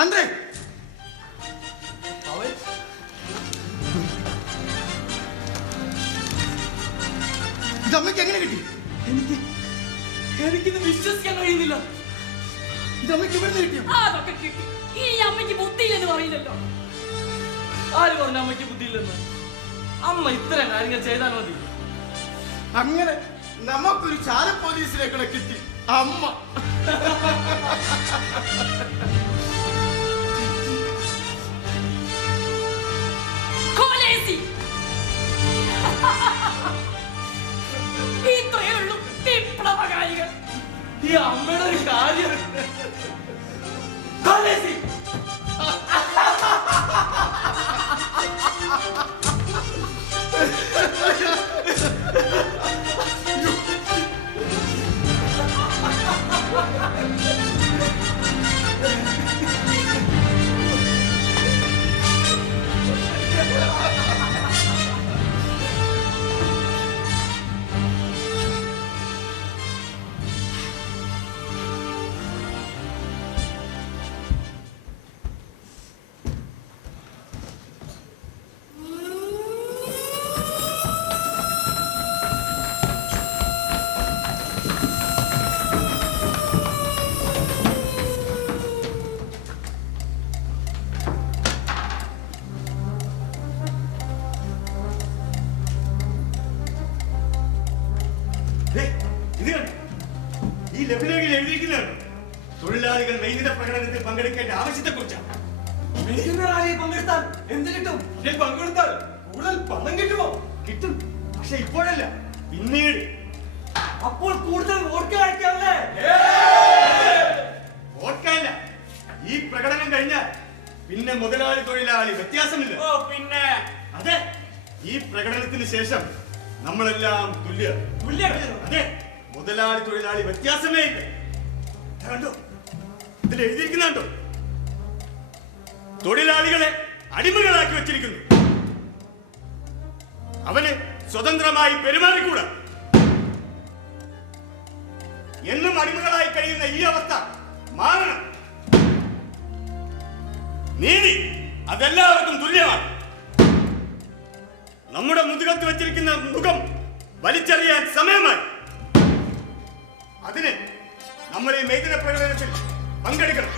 Andrey ഇതമ്മയ്ക്ക് എങ്ങനെ കിട്ടി? എനിക്കിത് വിശ്വസിക്കാൻ കഴിയുന്നില്ല. ഇതമ്മയ്ക്ക് ഇവിടുന്ന് കിട്ടിയോ? അതൊക്കെ കിട്ടി. ഈ അമ്മയ്ക്ക് ബുദ്ധിയില്ലെന്ന് പറയില്ലല്ലോ. ആര് പറഞ്ഞു അമ്മയ്ക്ക് ബുദ്ധിയില്ലെന്ന്? അമ്മ ഇത്തരം കാര്യങ്ങൾ ചെയ്താൽ മതി. അങ്ങനെ നമുക്കൊരു ചാല പോലീസിലേക്കൂടെ കിട്ടി അമ്മ. ഇത്രയേ ഉള്ളൂ വിപ്ലവകാരികൾ. ഈ അമ്മയുടെ ഒരു കാര്യം ഈ ലഘുലേഖയിൽ എഴുതിയിരിക്കുന്നതാണ് തൊഴിലാളികൾ മെയ്ദിന പ്രകടനത്തിൽ പങ്കെടുക്കേണ്ട ആവശ്യത്തെക്കുറിച്ചാണ്. പങ്കെടുത്താൽ എന്ത് കിട്ടും? പങ്കെടുത്താൽ കൂടുതൽ പണം കിട്ടുമോ? കിട്ടും, പക്ഷെ ഇപ്പോഴല്ല, പിന്നീട്. അപ്പോൾ കൂടുതൽ വോട്ട് കഴിക്കാമല്ലേ? വോട്ടല്ല, ഈ പ്രകടനം കഴിഞ്ഞാൽ പിന്നെ മുതലാളി തൊഴിലാളി വ്യത്യാസമില്ല. പിന്നെ അതെ, ഈ പ്രകടനത്തിന് ശേഷം നമ്മളെല്ലാം തുല്യ. അതെ, മുതലാളി തൊഴിലാളി വ്യത്യാസമേ ഇല്ല. കണ്ടോ, ഇതിൽ എഴുതിയിരിക്കുന്നുണ്ടോ? തൊഴിലാളികളെ അടിമകളാക്കി വെച്ചിരിക്കുന്നു. അവന് സ്വതന്ത്രമായി പെരുമാറിക്കൂടാ. എന്നും അടിമകളായി കഴിയുന്ന ഈ അവസ്ഥ മാറണം. നീതി അതെല്ലാവർക്കും തുല്യമാണ്. നമ്മുടെ മുതുകത്ത് വെച്ചിരിക്കുന്ന മുഖം വലിച്ചെറിയാൻ സമയമായി. അതിന് നമ്മൾ ഈ മെയ്ദിന പ്രകടനത്തിൽ പങ്കെടുക്കണം.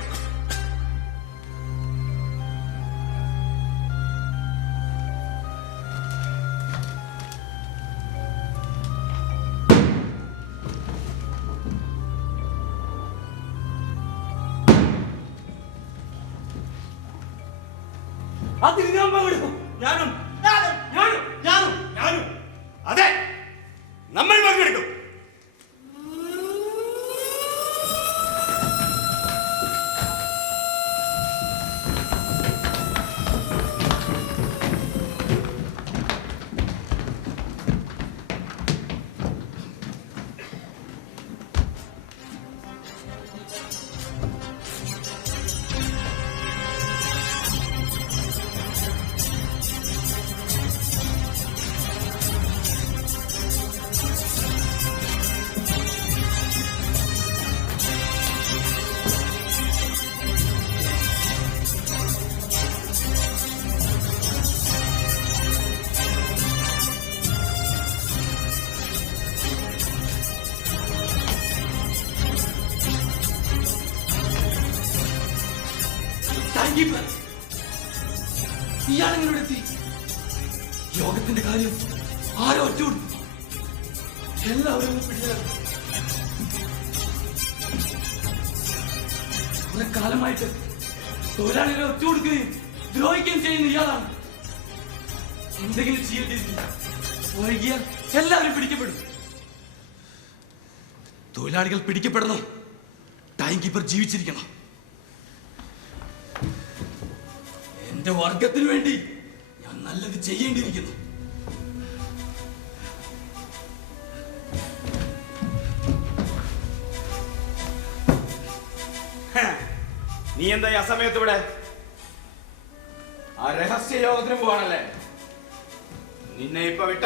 അതിന് ഞാൻ പങ്കെടുക്കും. ഞാനും അതെ, നമ്മൾ പങ്കെടുക്കും. ഇയാളെങ്ങനെ എത്തി? യോഗത്തിന്റെ കാര്യം ആരോ ഒറ്റോടും. എല്ലാവരും പിടിച്ചതാണ്. കുറെ കാലമായിട്ട് തൊഴിലാളികളെ ഒറ്റുകൊടുക്കുകയും ദ്രോഹിക്കുകയും ചെയ്യുന്ന ഇയാളാണ്. എന്തെങ്കിലും ചെയ്തിരിക്കും, വൈകിയാൽ എല്ലാവരും പിടിക്കപ്പെടും. തൊഴിലാളികൾ പിടിക്കപ്പെടണം, ടൈം കീപ്പർ ജീവിച്ചിരിക്കണം. എന്റെ വർഗത്തിന് വേണ്ടി ഞാൻ നല്ലത് ചെയ്യേണ്ടിയിരിക്കുന്നു. നീ എന്താ ഈ അസമയത്ത് ഇവിടെ? ആ രഹസ്യ യോഗത്തിന് പോവാണല്ലേ? നിന്നെ ഇപ്പൊ വിട്ട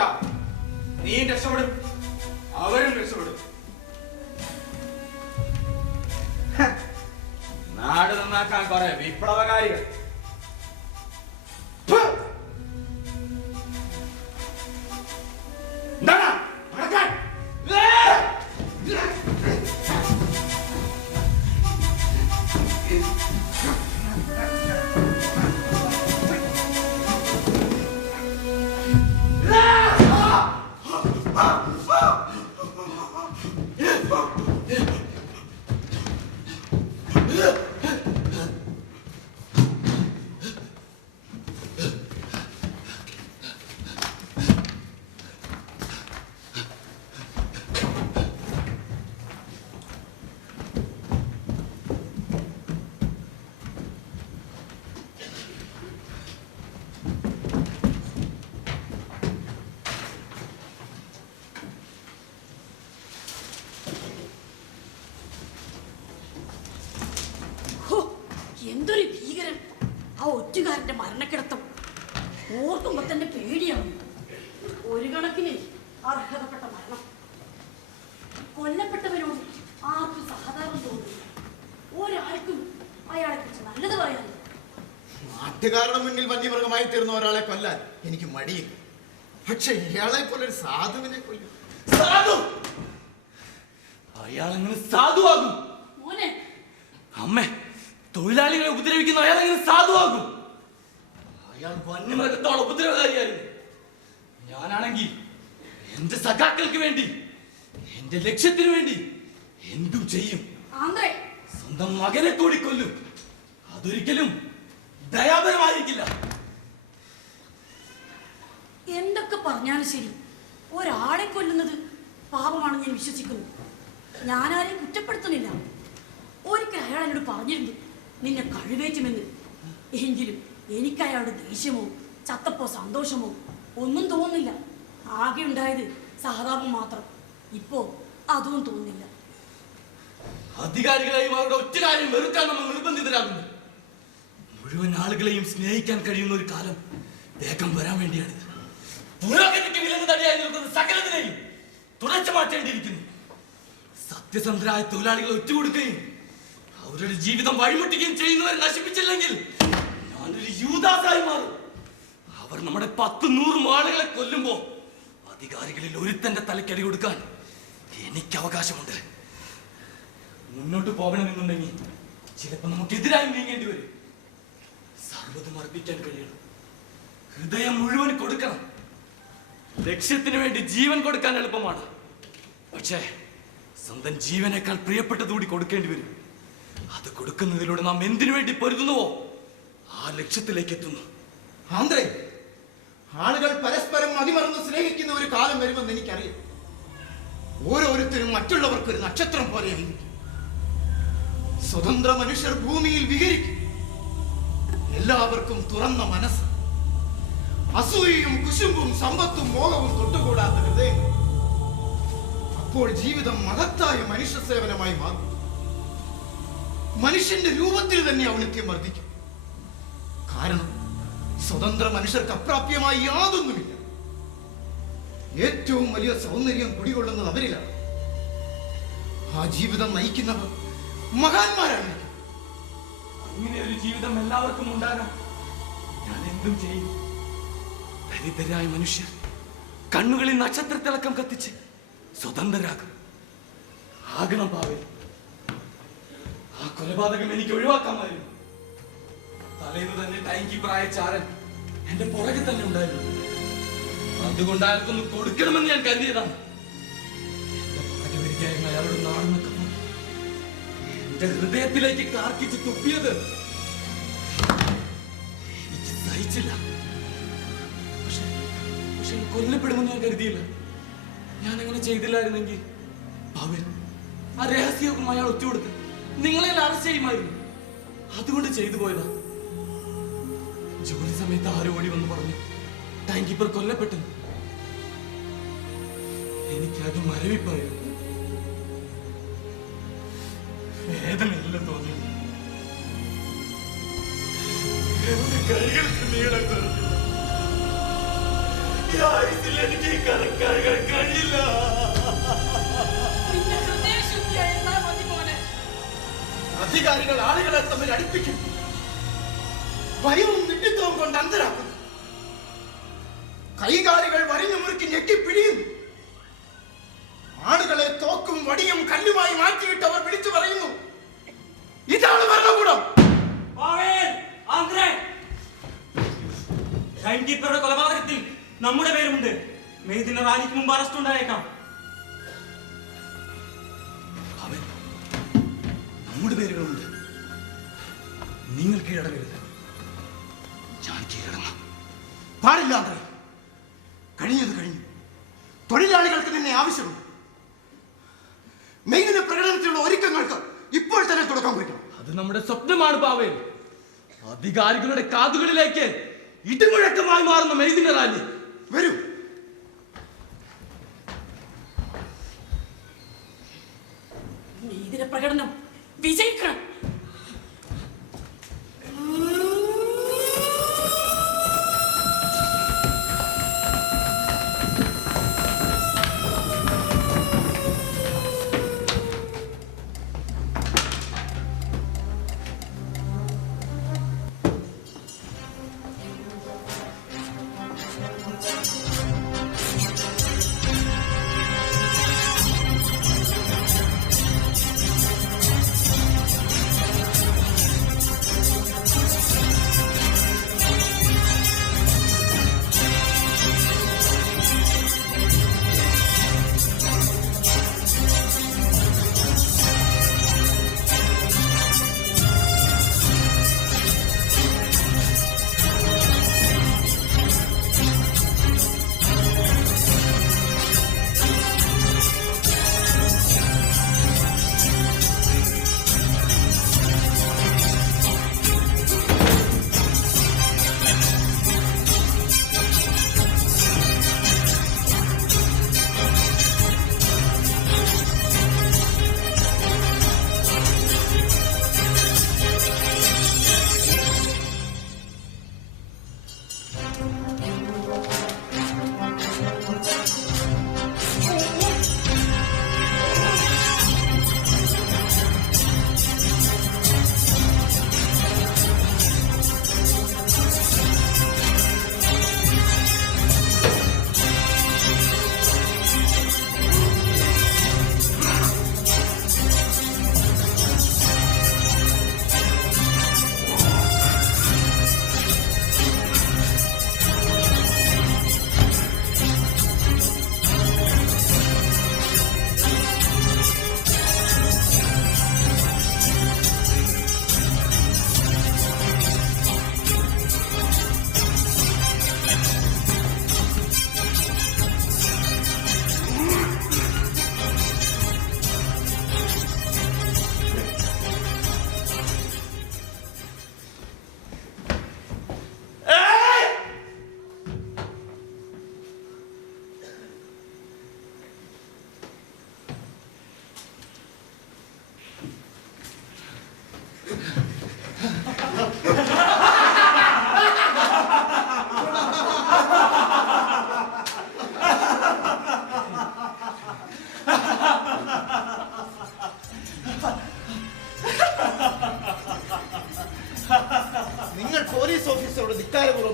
നീ രക്ഷപ്പെടും, അവരും രക്ഷപ്പെടും. നാട് നന്നാ നന്നാക്കാൻ കുറെ വിപ്ലവകാരികൾ. എന്താണ് നടക്കാൻ? എന്തൊരു ഭീകരൻ ആ ഒറ്റുകാരന്റെ മരണക്കിടത്തം. ഓർക്കുമ്പോ തന്നെ പേടിയാണ്. ഒരു കണക്കിന് അർഹതപ്പെട്ട മരണം. കൊല്ലപ്പെട്ടവരോട് ആർക്കും സഹതാപം തോന്നുന്നു. ഒരാൾക്കും അയാളെ കുറിച്ച് നല്ലത് പറയാനില്ല. നാട്ടുകാരുടെ മുന്നിൽ വന്യമൃഗമായി തീർന്ന ഒരാളെ കൊല്ലാൻ എനിക്ക് മടിയില്ല. പക്ഷെ ഇയാളെ പോലൊരു സാധുവിനെ കൊല്ലും. സാധു അയാളെങ്ങനെ സാധുവാകും? മോനെ, അമ്മേ, തൊഴിലാളികളെ ഉപദ്രവിക്കുന്ന അയാളെങ്ങനെ സാധുവാകും? അയാൾ വന്യമൃഗത്തോളം ഉപദ്രവകാരിയായിരുന്നു. ഞാനാണെങ്കിൽ എന്റെ സഖാക്കൾക്ക് വേണ്ടി, എന്റെ ലക്ഷ്യത്തിന് വേണ്ടി എന്തും ചെയ്യും. ആന്ത്രേ, സ്വന്തം മകനെ കൂടി കൊല്ലും. അതൊരിക്കലും ദയാപരമായിരിക്കില്ല. എന്തൊക്കെ പറഞ്ഞാലും ശരി, ഒരാളെ കൊല്ലുന്നത് പാപമാണെന്ന് ഞാൻ വിശ്വസിക്കുന്നു. ഞാനാരെയും കുറ്റപ്പെടുത്തുന്നില്ല. ഒരിക്കൽ അയാൾ എന്നോട് പറഞ്ഞിരുന്നു നിന്നെ കഴിവേറ്റുമെന്ന്. എങ്കിലും എനിക്ക് അയാളുടെ ദേഷ്യമോ ചത്തപ്പോ സന്തോഷമോ ഒന്നും തോന്നുന്നില്ല. ആകെ ഉണ്ടായത് സഹതാപം മാത്രം. ഇപ്പോ അതും തോന്നുന്നില്ല. അധികാരികളെയും അവരുടെ ഒറ്റ കാര്യം വെറുക്കാൻ നമ്മൾ നിർബന്ധിതരാകുന്നു. മുഴുവൻ ആളുകളെയും സ്നേഹിക്കാൻ കഴിയുന്ന ഒരു കാലം വേഗം വരാൻ വേണ്ടിയാണിത്. പുരോഗതിക്ക് വിലങ്ങ് തടിയായി നിൽക്കുന്ന സകലത്തിനെയും തുടച്ചു മാറ്റേണ്ടിയിരിക്കുന്നു. സത്യസന്ധരായ തൊഴിലാളികളെ ഒറ്റുകൊടുക്കുകയും അവരുടെ ജീവിതം വഴിമുട്ടുകയും ചെയ്യുന്നവരെ നശിപ്പിച്ചില്ലെങ്കിൽ ഞാനൊരു യൂദാസായി മാറും. അവർ നമ്മുടെ 10-100 ആളുകളെ കൊല്ലുമ്പോ അധികാരികളിൽ ഒരുത്തന്റെ തലക്കടി കൊടുക്കാൻ എനിക്ക് അവകാശമുണ്ട്. മുന്നോട്ട് പോകണമെന്നുണ്ടെങ്കിൽ ചിലപ്പോൾ നമുക്കെതിരായി നീങ്ങേണ്ടി വരും. സർവ്വതും അർപ്പിക്കാൻ കഴിയണം. ഹൃദയം മുഴുവൻ കൊടുക്കണം. ലക്ഷ്യത്തിന് വേണ്ടി ജീവൻ കൊടുക്കാൻ എളുപ്പമാണ്. പക്ഷേ സ്വന്തം ജീവനേക്കാൾ പ്രിയപ്പെട്ടതുകൂടി കൊടുക്കേണ്ടി വരും. അത് കൊടുക്കുന്നതിലൂടെ നാം എന്തിനു വേണ്ടി പൊരുതുന്നുവോ ആ ലക്ഷ്യത്തിലേക്ക് എത്തുന്നു. ആന്ത്രേ, ആളുകൾ പരസ്പരം മതിമറന്ന് സ്നേഹിക്കുന്ന ഒരു കാലം വരുമെന്ന് എനിക്കറിയാം. ഓരോരുത്തരും മറ്റുള്ളവർക്ക് ഒരു നക്ഷത്രം പോലെയായിരിക്കും. സ്വതന്ത്ര മനുഷ്യർ ഭൂമിയിൽ വിഹരിക്കും. എല്ലാവർക്കും തുറന്ന മനസ്സ്, അസൂയയും കുശുമ്പും സമ്പത്തും മോഹവും തൊട്ടുകൂടാത്ത ഹൃദയം. അപ്പോൾ ജീവിതം മഹത്തായ മനുഷ്യ സേവനമായി മാറും. മനുഷ്യന്റെ രൂപത്തിൽ തന്നെ ഔന്നിത്യം വർദ്ധിക്കും. കാരണം സ്വതന്ത്ര മനുഷ്യർക്ക് അപ്രാപ്യമായി യാതൊന്നുമില്ല. ഏറ്റവും വലിയ സൗന്ദര്യം കുടികൊള്ളുന്നത് അവരിലാണ്. ആ ജീവിതം നയിക്കുന്നവർ മഹാന്മാരാണ്. അങ്ങനെ ഒരു ജീവിതം എല്ലാവർക്കും ഉണ്ടാകാൻ ഞാൻ എന്തും ചെയ്യും. ദരിദ്രരായ മനുഷ്യർ കണ്ണുകളിൽ നക്ഷത്രത്തിളക്കം കത്തിച്ച് സ്വതന്ത്രരാകും. ആകണം പാവേ. ആ കൊലപാതകം എനിക്ക് ഒഴിവാക്കാമായിരുന്നു. തലേന്ന് തന്നെ ടൈം കീപ്പറായ ചാരൻ എന്റെ പുറകെ തന്നെ ഉണ്ടായിരുന്നു. അതുകൊണ്ട് അയാൾക്കൊന്ന് കൊടുക്കണമെന്ന് ഞാൻ കരുതിയതാണ്. എന്റെ പുറകെ വരികയായിരുന്നു അയാളുടെ നാടുന്നൊക്കെ എന്റെ ഹൃദയത്തിലേക്ക് കാർക്കിച്ച് തുപ്പിയത് എനിക്ക് സഹിച്ചില്ല. പക്ഷെ കൊല്ലപ്പെടുമെന്ന് ഞാൻ കരുതിയില്ല. ഞാൻ അങ്ങനെ ചെയ്തില്ലായിരുന്നെങ്കിൽ അവൻ ആ രഹസ്യവും അയാൾ ഒറ്റുകൊടുത്ത് നിങ്ങളെ അറസ്റ്റ് ചെയ്യുമായിരുന്നു. അതുകൊണ്ട് ചെയ്തു പോയതാ. ജോലി സമയത്ത് ആരും ഓടി വന്ന് പറഞ്ഞു ടൈം കീപ്പർ കൊല്ലപ്പെട്ടു. എനിക്കത് മരവിപ്പായിരുന്നു. വേദനയില്ല തോന്നി. എന്റെ കൈകൾക്ക് നീളം കുറഞ്ഞു. എനിക്ക് കറക്കാൻ കഴിയില്ല. അധികാരികൾ ആളുകളെ തമ്മിൽ അടുപ്പിക്കുന്നു, ഭയവും വിഡ്ഢിത്തവും കൊണ്ട് അന്തരാക്കുന്നു. കൈകാലികൾ വരിഞ്ഞു മുറുക്കി ഞെക്കിപ്പിടിയുന്നു. ആളുകളെ തോക്കും വടിയും കല്ലുമായി മാറ്റിയിട്ട് അവർ വിളിച്ചു പറയുന്നു, ഇതാണ് ഭരണകൂടം. ടൈം കീപ്പറുടെ കൊലപാതകത്തിൽ നമ്മുടെ പേരുമുണ്ട്. മെയ്ദിന റാലിക്ക് മുമ്പ് അറസ്റ്റ് ഉണ്ടായേക്കാം. അവൻ നമ്മുടെ പേരുകളുണ്ട്. നിങ്ങൾ കീഴടങ്ങരുത്, ഞാൻ കീഴടങ്ങാം. പാടില്ല അത്രേ. കഴിഞ്ഞത് കഴിഞ്ഞു. തൊഴിലാളികൾക്ക് നിന്നെ ആവശ്യമുണ്ട്. മെയ്ദിന പ്രകടനത്തിലുള്ള ഒരുക്കങ്ങൾക്ക് ഇപ്പോൾ തന്നെ തുടക്കം കുറിക്കണം. അത് നമ്മുടെ സ്വപ്നമാണ് പാവേൽ. അധികാരികളുടെ കാതുകളിലേക്ക് ഇടിമുഴക്കമായി മാറുന്ന മെയ്ദിന റാലി വരൂ. മെയ്ദിന പ്രകടനം വിജയിക്കണം.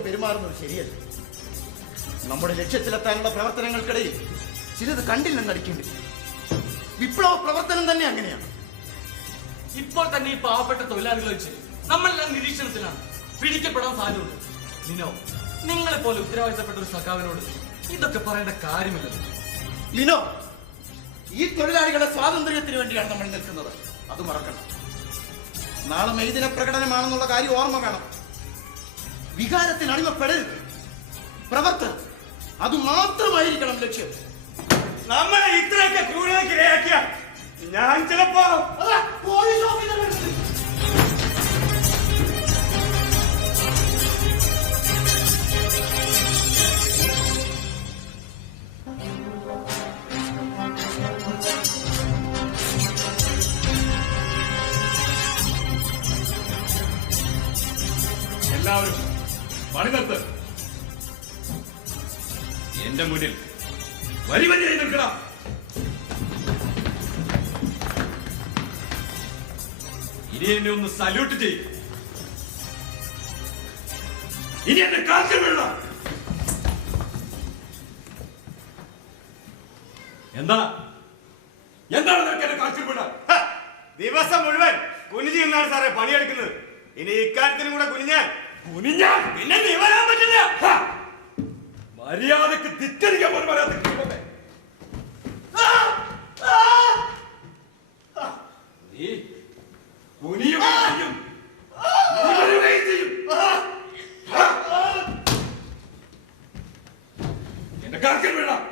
പെരുമാറുന്നത് ശരിയല്ല. നമ്മുടെ ലക്ഷ്യത്തിലെത്താനുള്ള പ്രവർത്തനങ്ങൾക്കിടയിൽ ചിലത് കണ്ടില്ലെന്ന് നടിക്കേണ്ടി. വിപ്ലവ പ്രവർത്തനം തന്നെ അങ്ങനെയാണ്. ഇപ്പോൾ തന്നെ ഈ പാവപ്പെട്ട തൊഴിലാളികൾ വെച്ച് നമ്മളെല്ലാം നിരീക്ഷണത്തിലാണ്. പിടിക്കപ്പെടാൻ സാധ്യതയുണ്ട്. ലിനോ, നിങ്ങളെ പോലെ ഉത്തരവാദിത്തപ്പെട്ട ഒരു സഖാവിനോട് ഇതൊക്കെ പറയേണ്ട കാര്യമില്ലല്ലോ. ലിനോ, ഈ തൊഴിലാളികളുടെ സ്വാതന്ത്ര്യത്തിന് വേണ്ടിയാണ് നമ്മൾ നിൽക്കുന്നത്. അത് മറക്കണം. നാളെ മെയ്ദിന പ്രകടനമാണെന്നുള്ള കാര്യം ഓർമ്മ വേണം. വികാരത്തിന് അടിമപ്പെടരുത്. പ്രവർത്തനം അത് മാത്രമായിരിക്കണം ലക്ഷ്യം. നമ്മളെ ഇത്രയൊക്കെ ക്രൂരതയ്ക്കിരയാക്കിയ ഞാൻ ചിലപ്പോ പോലീസ് ഓഫീസർ എല്ലാവരും പണിതത്ത് എന്റെ മുന്നിൽ വരി വരിയായി നിൽക്കണം. ഇനി എന്നെ ഒന്ന് സല്യൂട്ട് ചെയ്യും. ഇനി എന്നെ കാറ്റ് വീഴണം. എന്താണ് നിനക്ക് എന്നെ കാറ്റ് വീഴാൻ? ദിവസം മുഴുവൻ കുനിഞ്ഞു നിന്നാണ് സാറേ പണിയെടുക്കുന്നത്. ഇനി ഇക്കാര്യത്തിനും കൂടെ കുനിഞ്ഞാൽ പിന്നെ നീ വരാൻ പറ്റില്ല. മര്യാദക്ക് ധിക്കരിക്കാൻ പോലും വരാതെ നീ കുനിയുകയും ചെയ്യും, നിവരുകയും ചെയ്യും. എന്റെ കാർക്കൽ വീഴാം.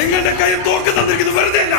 നിങ്ങളുടെ കയ്യിൽ തോക്ക് തന്നിരിക്കുന്നത് വെറുതെ അല്ല.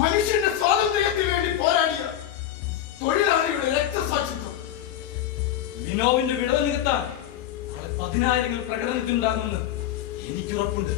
മനുഷ്യന്റെ സ്വാതന്ത്ര്യത്തിന് വേണ്ടി പോരാടിയ തൊഴിലാളിയുടെ രക്തസാക്ഷിത്വം. വിനോവിന്റെ വിടവ് നികത്താൻ 10,000 പ്രകടനത്തിനുണ്ടാകുമെന്ന് എനിക്കുറപ്പുണ്ട്.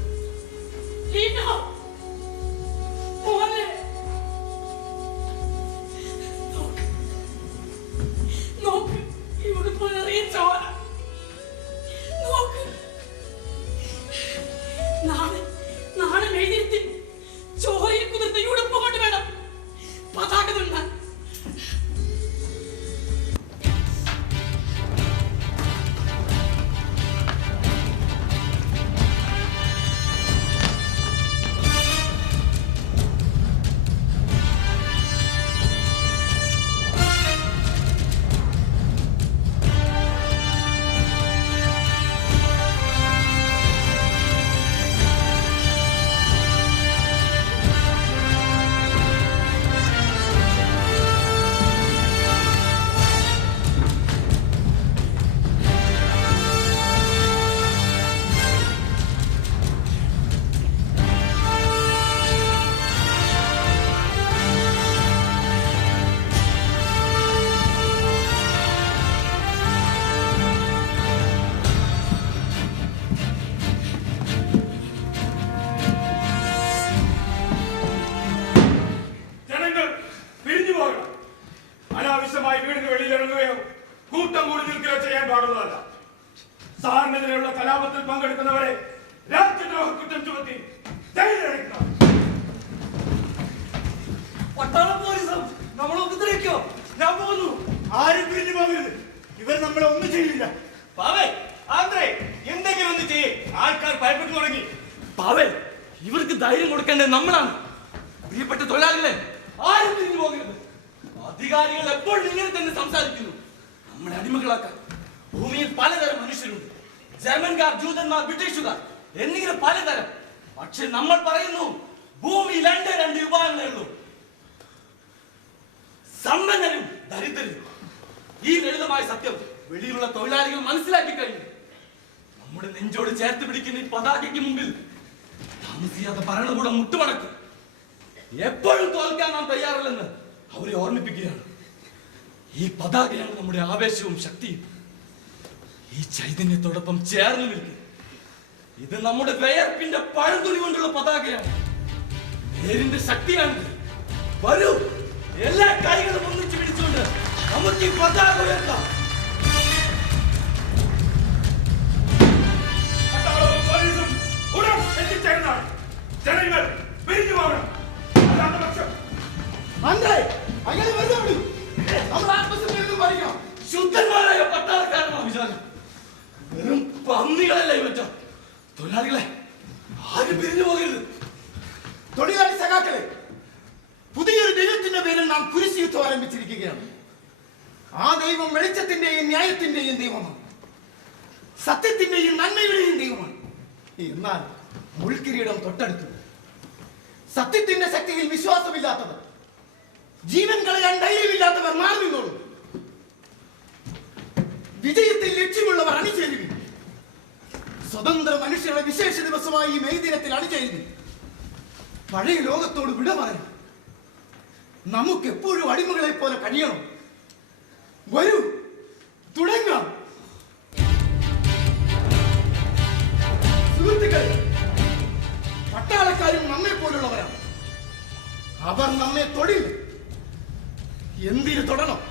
അനാവശ്യമായി വീടിന് വെളിയിലിറങ്ങുകയോ കൂട്ടം കൂടി നിൽക്കുകയോ ചെയ്യാൻ പാടുള്ളതല്ല. സാറിനെതിരെയുള്ള കലാപത്തിൽ പങ്കെടുക്കുന്നവരെ രാജ്യദ്രോഹ കുറ്റം ചുമത്തി ജയിലിലടയ്ക്കണം. പട്ടാളം പോലീസും നമ്മളെ ഉപദ്രവിക്കോ? ഞാൻ പോകുന്നു. ആരും പിരിഞ്ഞു പോകരുത്. ഇവർ നമ്മളെ ഒന്നും ചെയ്യില്ല. എന്തെങ്കിലും ഒന്ന് ചെയ്യേ. ആൾക്കാർ ഭയപ്പെട്ടു തുടങ്ങി. പാവൽ, ഇവർക്ക് ധൈര്യം കൊടുക്കേണ്ടത് നമ്മളാണ്. പ്രിയപ്പെട്ട തൊഴിലാളികളെ, ആരും തിരിഞ്ഞു പോകരുത്. അധികാരികൾ എപ്പോഴും ഇങ്ങനെ തന്നെ സംസാരിക്കുന്നു. നമ്മളെ അടിമകളാക്കാൻ ഭൂമിയിൽ പലതരം മനുഷ്യരുണ്ട്. ജർമ്മൻകാർ, ജൂതന്മാർ, ബ്രിട്ടീഷുകാർ എന്നിങ്ങനെ പലതരം. പക്ഷെ നമ്മൾ പറയുന്നു, ഭൂമിയിൽ രണ്ട് വിഭാഗങ്ങളേ ഉള്ളൂ: സമ്പന്നരും ദരിദ്രരും. ഈ ലളിതമായ സത്യം വെളിയിലുള്ള തൊഴിലാളികൾ മനസ്സിലാക്കി കഴിഞ്ഞു. നമ്മുടെ നെഞ്ചോട് ചേർത്ത് പിടിക്കുന്ന ഈ പതാകയ്ക്ക് മുമ്പിൽ താമസിയാതെ ഭരണകൂടം മുട്ടുമടക്കും. എപ്പോഴും തോൽക്കാൻ നാം തയ്യാറല്ലെന്ന് അവരെ ഓർമ്മിപ്പിക്കുകയാണ്. ഈ പതാകയാണ് നമ്മുടെ ആവേശവും ശക്തിയും. ഈ ചൈതന്യത്തോടൊപ്പം ചേർന്ന് നിൽക്കും. ഇത് നമ്മുടെ വിയർപ്പിന്റെ പഴന്തുണി കൊണ്ടുള്ള പതാകയാണ്. നേരിന്റെ ശക്തിയാണ്. വരൂ, എല്ലാ കൈകളും ഒന്നിച്ചു പിടിച്ചുകൊണ്ട് നമുക്ക് ഈ പതാക ഉയർത്താം. എത്തിച്ചേർന്നാണ് ജനങ്ങൾ പിരിഞ്ഞു പോകണം. അല്ലാത്ത പക്ഷം അങ്ങനെ വെറുതെ വിടൂ. നമ്മൾ ആത്മസംഘടന പഠിക്കണം. ശുദ്ധന്മാരായ പട്ടാളക്കാരനാണ് വിചാരം. വെറും പന്നികളല്ല ഇവറ്റ. തൊഴിലാളികളെ ആരും പിരിഞ്ഞു പോകരുത്. തൊഴിലാളി സഖാക്കളെ, പുതിയൊരു ദൈവത്തിന്റെ പേരിൽ നാം കുരിശ് യുദ്ധം ആരംഭിച്ചിരിക്കുകയാണ്. ആ ദൈവം വെളിച്ചത്തിന്റെയും ന്യായത്തിന്റെയും ദൈവമാണ്. സത്യത്തിന്റെയും നന്മയുടെയും ദൈവമാണ്. എന്നാൽ മുൾക്കിരീടം തൊട്ടടുത്തു. സത്യത്തിന്റെ ശക്തിയിൽ വിശ്വാസമില്ലാത്തവർ, ജീവൻ കളയാൻ ധൈര്യമില്ലാത്തവർ മാറി നിന്നോളൂ. വിജയത്തിൽ ലക്ഷ്യമുള്ളവർ അണിചേരുവിൻ. സ്വതന്ത്ര മനുഷ്യരുടെ വിശേഷ ദിവസമായി ഈ മെയ് ദിനത്തിൽ അണിചേരുവിൻ. പഴയ ലോകത്തോട് വിട പറയും. നമുക്ക് എപ്പോഴും അടിമകളെ പോലെ കഴിയണം. വരൂ, തുടങ്ങാം. സുഹൃത്തുക്കളെ, പട്ടാളക്കാരും നമ്മെ പോലുള്ളവരാണ്. അവർ നമ്മെ തൊടില്ല. എന്തിനു തൊടണം?